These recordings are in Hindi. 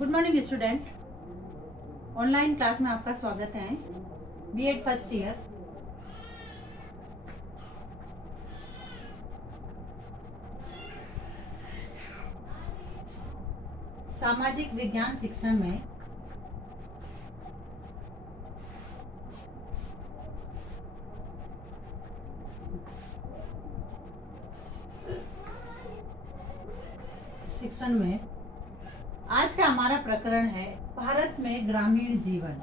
Good morning student. Online class में आपका स्वागत है। BEd first year. सामाजिक विज्ञान शिक्षण में आज का हमारा प्रकरण है भारत में ग्रामीण जीवन।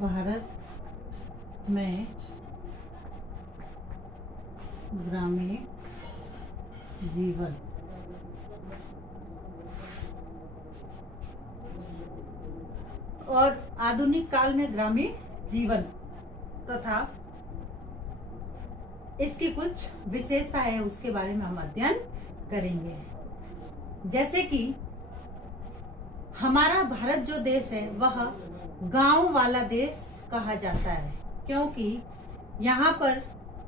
भारत में ग्रामीण जीवन। और आधुनिक काल में ग्रामीण जीवन तथा इसकी कुछ विशेषता है, उसके बारे में हम अध्ययन करेंगे। जैसे कि हमारा भारत जो देश है वह गांव वाला देश कहा जाता है, क्योंकि यहाँ पर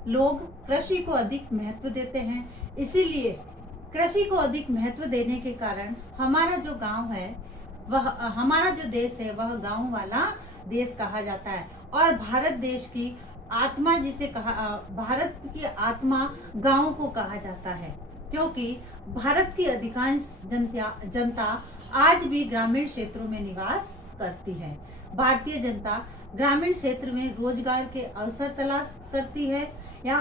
लोग कृषि को अधिक महत्व देते हैं। इसीलिए कृषि को अधिक महत्व देने के कारण हमारा जो गांव है वह हमारा जो देश है वह गांव वाला देश कहा जाता है। और भारत देश की आत्मा जिसे कहा भारत की आत्मा गांव को कहा जाता है, क्योंकि भारत की अधिकांश जनता आज भी ग्रामीण क्षेत्रों में निवास करती है। भारतीय जनता ग्रामीण क्षेत्र में रोजगार के अवसर तलाश करती है या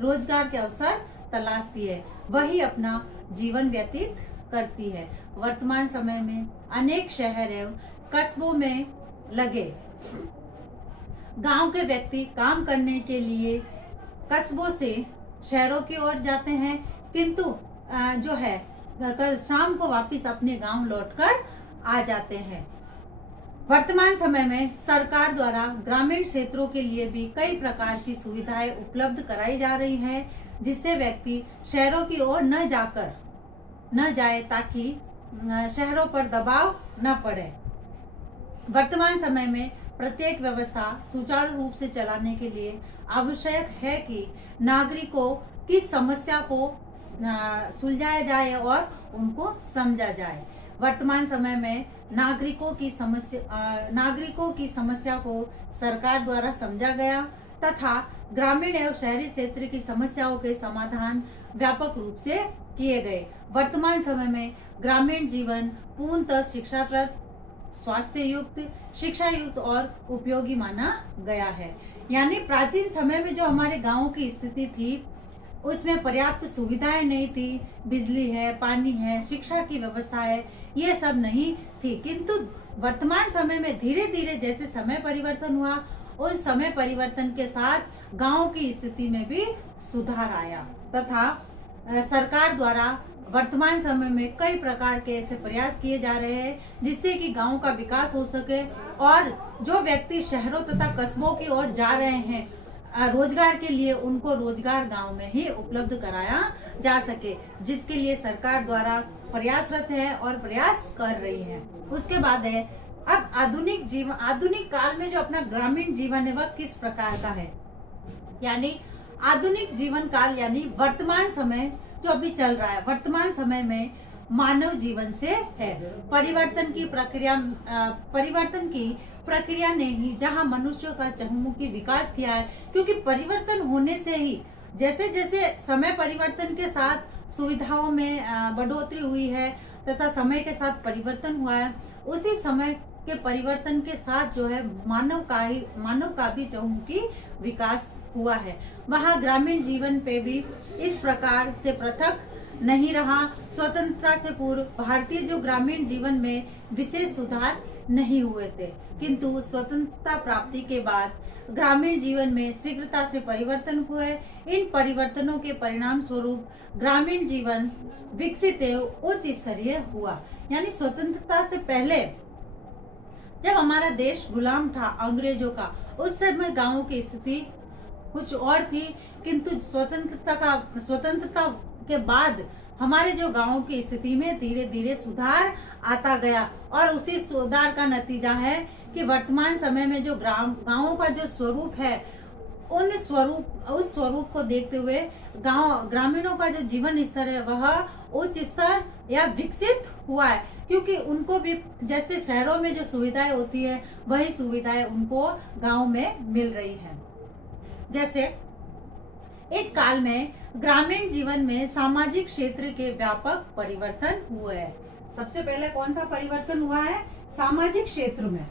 रोजगार के अवसर तलाशती है, वही अपना जीवन व्यतीत करती है। वर्तमान समय में अनेक शहर एवं कस्बों में लगे गांव के व्यक्ति काम करने के लिए कस्बों से शहरों की ओर जाते हैं, किंतु जो है कल शाम को वापस अपने गांव लौटकर आ जाते हैं। वर्तमान समय में सरकार द्वारा ग्रामीण क्षेत्रों के लिए भी कई प्रकार की सुविधाएं उपलब्ध कराई जा रही हैं, जिससे व्यक्ति शहरों की ओर न जाए ताकि शहरों पर दबाव न पड़े। वर्तमान समय में प्रत्येक व्यवस्था सुचारू रूप से चलाने के लिए आवश्यक है कि नागरिकों की समस्या को सुलझाया जाए और उनको समझा जाए। वर्तमान समय में नागरिकों की समस्या को सरकार द्वारा समझा गया तथा ग्रामीण एवं शहरी क्षेत्र की समस्याओं के समाधान व्यापक रूप से किए गए। वर्तमान समय में ग्रामीण जीवन पूर्णतः शिक्षाप्रद, स्वास्थ्य युक्त, शिक्षा युक्त और उपयोगी माना गया है। यानी प्राचीन समय में जो हमारे गांव की स्थिति थी उसमें पर्याप्त सुविधाएं नहीं थी, बिजली है, पानी है, शिक्षा की व्यवस्था है, ये सब नहीं थी। किंतु वर्तमान समय में धीरे धीरे जैसे समय परिवर्तन हुआ, उस समय परिवर्तन के साथ गांव की स्थिति में भी सुधार आया तथा सरकार द्वारा वर्तमान समय में कई प्रकार के ऐसे प्रयास किए जा रहे हैं जिससे कि गांव का विकास हो सके और जो व्यक्ति शहरों तथा कस्बों की ओर जा रहे हैं रोजगार के लिए, उनको रोजगार गांव में ही उपलब्ध कराया जा सके, जिसके लिए सरकार द्वारा प्रयासरत है और प्रयास कर रही है। उसके बाद है अब आधुनिक काल में जो अपना ग्रामीण जीवन है वह किस प्रकार का है। यानी आधुनिक जीवन काल यानी वर्तमान समय जो अभी चल रहा है, वर्तमान समय में मानव जीवन से है। परिवर्तन की प्रक्रिया ने ही जहां मनुष्यों का चहुमुखी विकास किया है, क्योंकि परिवर्तन होने से ही जैसे जैसे समय परिवर्तन के साथ सुविधाओं में बढ़ोतरी हुई है तथा समय के साथ परिवर्तन हुआ है, उसी समय के परिवर्तन के साथ जो है मानव का भी चहुमुखी विकास हुआ है। वहाँ ग्रामीण जीवन पे भी इस प्रकार से पृथक नहीं रहा। स्वतंत्रता से पूर्व भारतीय जो ग्रामीण जीवन में विशेष सुधार नहीं हुए थे, किंतु स्वतंत्रता प्राप्ति के बाद ग्रामीण जीवन में शीघ्रता से परिवर्तन हुए। इन परिवर्तनों के परिणाम स्वरूप ग्रामीण जीवन विकसित एवं उच्च स्तरीय हुआ। यानी स्वतंत्रता से पहले जब हमारा देश गुलाम था अंग्रेजों का, उस समय गांवों की स्थिति कुछ और थी, किंतु स्वतंत्रता के बाद हमारे जो गांवों की स्थिति में धीरे धीरे सुधार आता गया और उसी सुधार का नतीजा है कि वर्तमान समय में जो गांवों का जो स्वरूप है उस स्वरूप को देखते हुए ग्रामीणों का जो जीवन स्तर है वह उच्च स्तर या विकसित हुआ है, क्योंकि उनको भी जैसे शहरों में जो सुविधाएं होती है वही सुविधाएं उनको गांव में मिल रही है। जैसे इस काल में ग्रामीण जीवन में सामाजिक क्षेत्र के व्यापक परिवर्तन हुए हैं। सबसे पहले कौन सा परिवर्तन हुआ है? सामाजिक क्षेत्र में।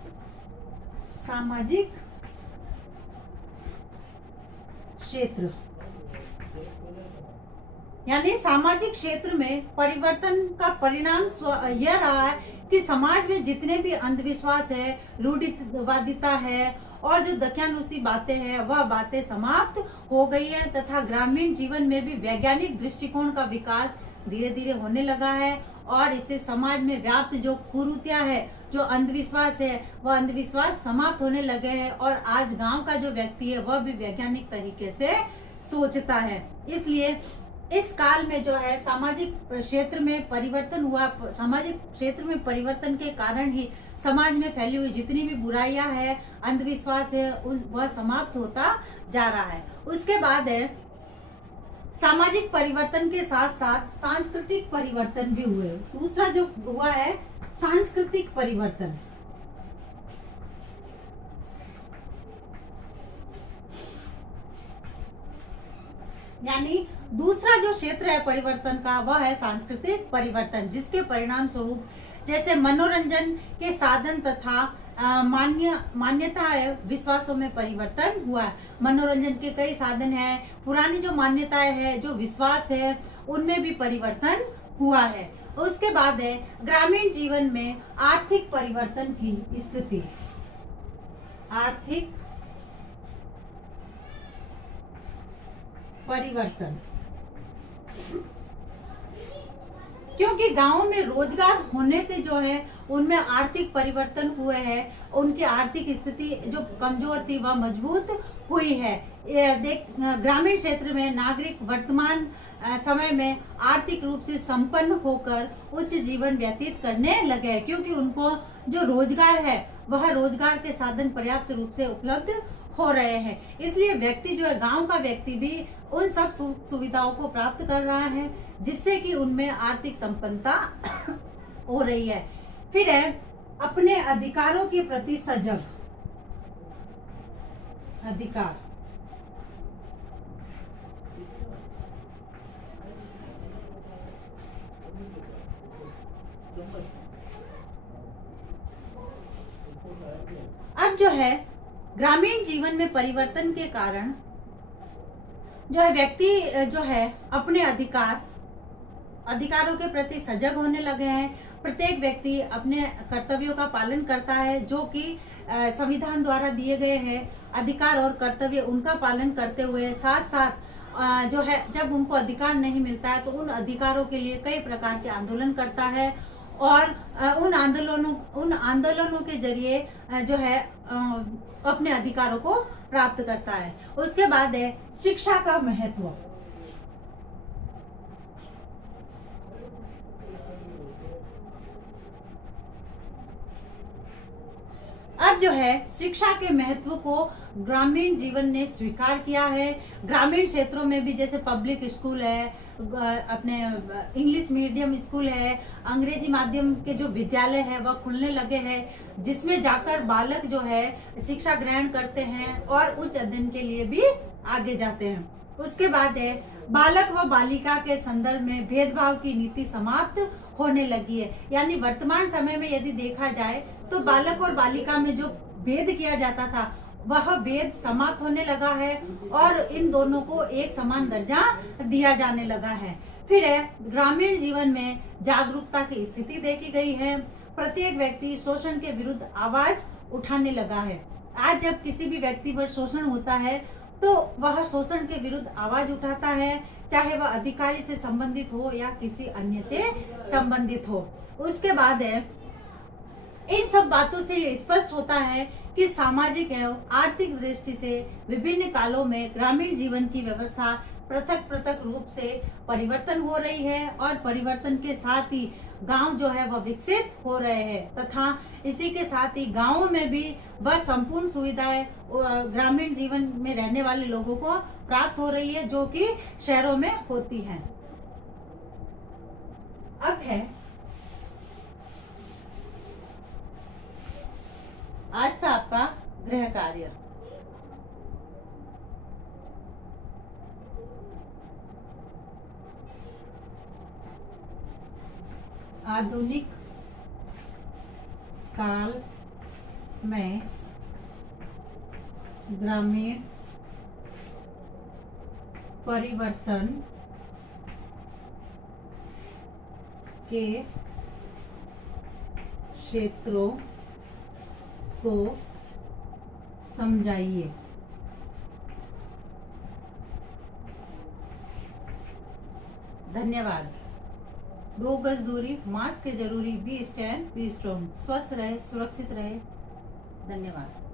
सामाजिक क्षेत्र यानी सामाजिक क्षेत्र में परिवर्तन का परिणाम यह रहा है कि समाज में जितने भी अंधविश्वास है, रूढ़िवादिता है और जो दकियानुसी बातें हैं वह बातें समाप्त हो गई है तथा ग्रामीण जीवन में भी वैज्ञानिक दृष्टिकोण का विकास धीरे धीरे होने लगा है और इससे समाज में व्याप्त जो कुरीतियां है, जो अंधविश्वास है, वह अंधविश्वास समाप्त होने लगे हैं और आज गांव का जो व्यक्ति है वह भी वैज्ञानिक तरीके से सोचता है। इसलिए इस काल में जो है सामाजिक क्षेत्र में परिवर्तन हुआ। सामाजिक क्षेत्र में परिवर्तन के कारण ही समाज में फैली हुई जितनी भी बुराइयां है, अंधविश्वास है, वह समाप्त होता जा रहा है। उसके बाद है सामाजिक परिवर्तन के साथ साथ सांस्कृतिक परिवर्तन भी हुए। दूसरा जो हुआ है सांस्कृतिक परिवर्तन। यानी दूसरा जो क्षेत्र है परिवर्तन का वह है सांस्कृतिक परिवर्तन, जिसके परिणाम स्वरूप जैसे मनोरंजन के साधन तथा मान्यता है, विश्वासों में परिवर्तन हुआ है। मनोरंजन के कई साधन हैं, पुरानी जो मान्यताएं हैं, जो विश्वास है, उनमें भी परिवर्तन हुआ है। उसके बाद है ग्रामीण जीवन में आर्थिक परिवर्तन की स्थिति। आर्थिक परिवर्तन, क्योंकि गांव में रोजगार होने से जो है उनमें आर्थिक परिवर्तन हुए हैं, उनकी आर्थिक स्थिति जो कमजोर थी वह मजबूत हुई है। ग्रामीण क्षेत्र में नागरिक वर्तमान समय में आर्थिक रूप से संपन्न होकर उच्च जीवन व्यतीत करने लगे हैं, क्योंकि उनको जो रोजगार है वह रोजगार के साधन पर्याप्त रूप से उपलब्ध हो रहे हैं। इसलिए व्यक्ति जो है, गांव का व्यक्ति भी उन सब सुविधाओं को प्राप्त कर रहा है जिससे कि उनमें आर्थिक संपन्नता हो रही है। फिर है अपने अधिकारों के प्रति सजग। अधिकार, अब जो है ग्रामीण जीवन में परिवर्तन के कारण जो है व्यक्ति जो है अपने अधिकारों के प्रति सजग होने लगे हैं। प्रत्येक व्यक्ति अपने कर्तव्यों का पालन करता है, जो कि संविधान द्वारा दिए गए हैं। अधिकार और कर्तव्य उनका पालन करते हुए साथ साथ जो है जब उनको अधिकार नहीं मिलता है तो उन अधिकारों के लिए कई प्रकार के आंदोलन करता है और उन आंदोलनों के जरिए जो है अपने अधिकारों को प्राप्त करता है। उसके बाद है शिक्षा का महत्व। अब जो है शिक्षा के महत्व को ग्रामीण जीवन ने स्वीकार किया है। ग्रामीण क्षेत्रों में भी जैसे पब्लिक स्कूल है, अपने इंग्लिश मीडियम स्कूल है, अंग्रेजी माध्यम के जो विद्यालय है वह खुलने लगे हैं, जिसमें जाकर बालक जो है शिक्षा ग्रहण करते हैं और उच्च अध्ययन के लिए भी आगे जाते हैं। उसके बाद है बालक व बालिका के संदर्भ में भेदभाव की नीति समाप्त होने लगी है। यानी वर्तमान समय में यदि देखा जाए तो बालक और बालिका में जो भेद किया जाता था वह भेद समाप्त होने लगा है और इन दोनों को एक समान दर्जा दिया जाने लगा है। फिर है ग्रामीण जीवन में जागरूकता की स्थिति देखी गई है। प्रत्येक व्यक्ति शोषण के विरुद्ध आवाज उठाने लगा है। आज जब किसी भी व्यक्ति पर शोषण होता है तो वह शोषण के विरुद्ध आवाज उठाता है, चाहे वह अधिकारी से संबंधित हो या किसी अन्य से संबंधित हो। उसके बाद है इन सब बातों से स्पष्ट होता है कि सामाजिक एवं आर्थिक दृष्टि से विभिन्न कालों में ग्रामीण जीवन की व्यवस्था पृथक पृथक रूप से परिवर्तन हो रही है और परिवर्तन के साथ ही गांव जो है वह विकसित हो रहे हैं तथा इसी के साथ ही गांवों में भी वह संपूर्ण सुविधाएं ग्रामीण जीवन में रहने वाले लोगों को प्राप्त हो रही है जो कि शहरों में होती हैं। अब है आज का आपका गृह कार्य। आधुनिक काल में ग्रामीण परिवर्तन के क्षेत्रों को समझाइए। धन्यवाद। 2 गज दूरी, मास्क जरूरी, बी स्टैंड बी स्ट्रॉन्ग। स्वस्थ रहे, सुरक्षित रहे। धन्यवाद।